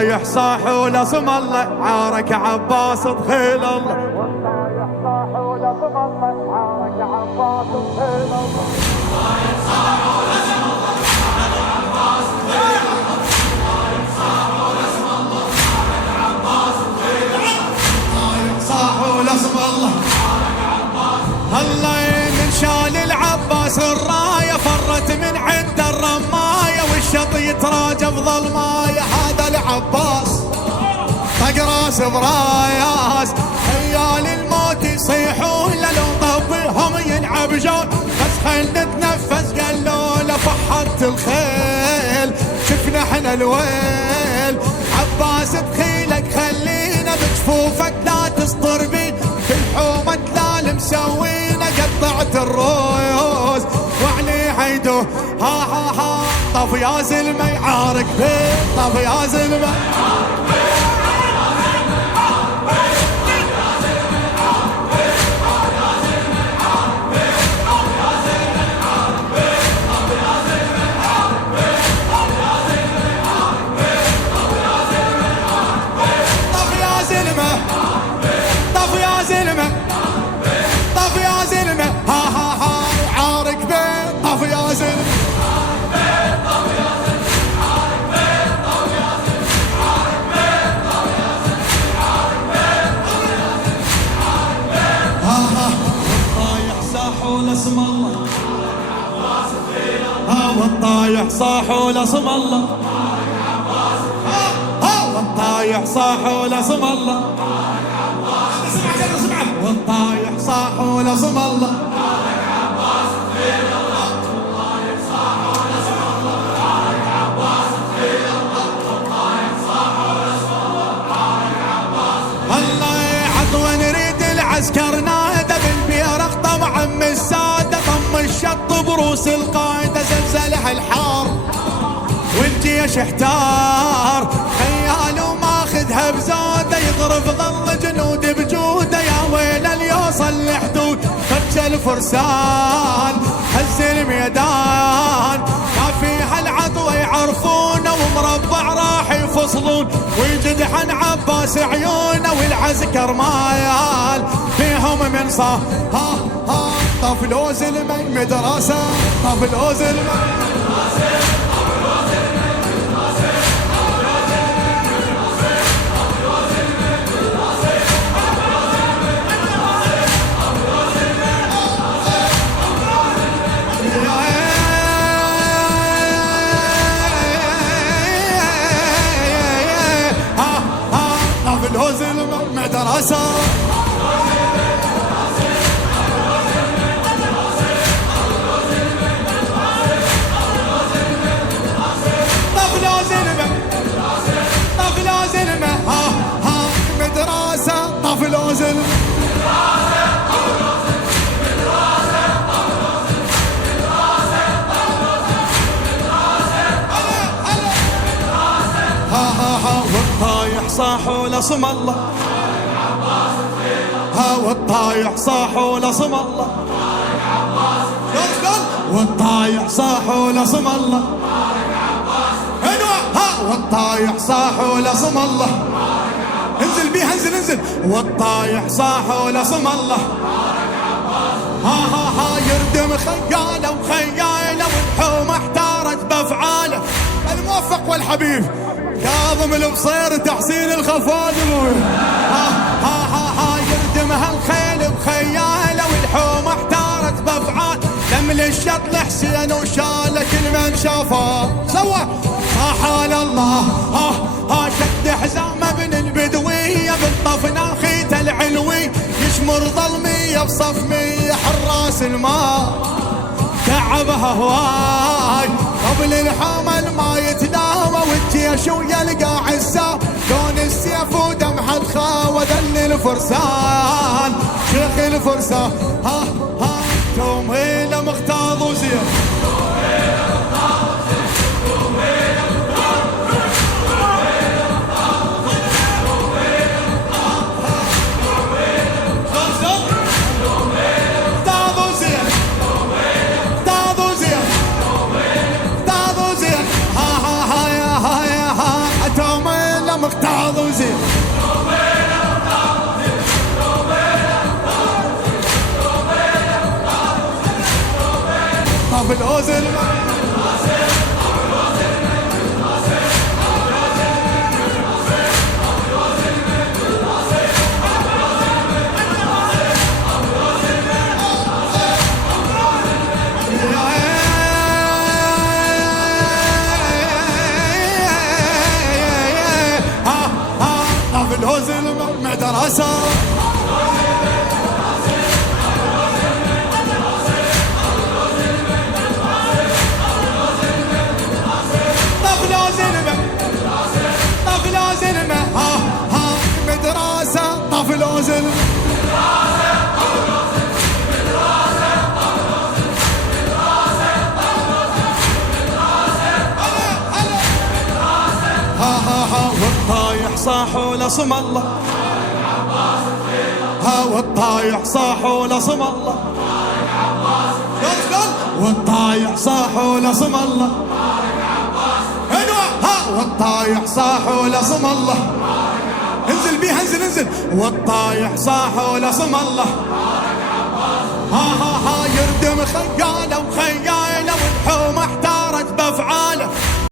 والطايح صاح ولصم الله عارك عباس دخيل الله والطايح صاح ولصم الله عارك عباس دخيل الله والطايح صاح ولصم الله عارك عباس دخيل الله والطايح صاح ولصم الله عارك عباس دخيل الله والطايح صاح ولصم الله عارك عباس الله من شال العباس الرايه فرت من عند الرمايه والشط يتراجف ظلمايه هذا العباس طق راس براياس عيال الموت يصيحون لو طبهم ينعبجون بس خل نتنفس قالوا له فحرت الخيل شفنا احنا الويل عباس بخيلك خلينا بجفوفك لا تسطر بي في الحومة لا مسوينا قطعت الروس وعلي عيدو ها ها ها طف يا زلمه يعارك بيه طف يا زلمه اسم الله والطايح صاح ولصم الله والطايح صاح ولصم الله والطايح صاح ولصم الله الله عطوة نريد العسكر نادى بالبيرق طبعا من السادة ضم الشط بروس القايدة زلزلح الحار والجيش احتار خيال وماخذها بزوده يضرب ظل جنود بجوده يا ويل اللي يوصل لحدود فج الفرسان هز الميدان ما فيها العطوة يعرفونه ومربع راح يفصلون ويجدحن عباس عيونه والعسكر مايال فيهم من صار ها ها طفلوا زلمي مدرسة طفلوا زلمي مدرسة طفلوا زلمة طفلوا زلمة ها ها مدرسة طفلوا زلمة ها ها ها والطايح صاح ولصم الله ها والطايح صاح ولصم الله والطايح صاح ولصم الله ها والطايح صاح ولصم الله انزل بيها انزل انزل والطايح صاح ولصم الله ها ها ها يردم خياله وخياله والحومه احتارت بافعاله الموفق والحبيب كاظم البصير تحسين الخفاضم ها ها ها ها يردم هالخيل بخياله والحومه احتارت بافعال لم الشط لحسين وشاله كل من شافه سوى صاح على الله ها ها شد حزامه ابن البدويه بالطف ناخيته العلوي يشمر ظلميه بصف مية حراس الماء تعبها هواي قبل الحمل ما يتداوى والجيش ويلقى عزة لون السيف ودمح الخاوة ذل الفرسان شيخ الفرسان ها ها توميله مختاض وزين طفلوز طفلوز المدرسة طفلوز والطايح صاحوا لصم الله والطايح صاحوا لصم الله والطايح صاحوا لصم الله والطايح صاحوا لصم الله انزل بيها انزل والطايح صاحوا لصم الله يردم خياله وخياله والحومه احتارت بافعاله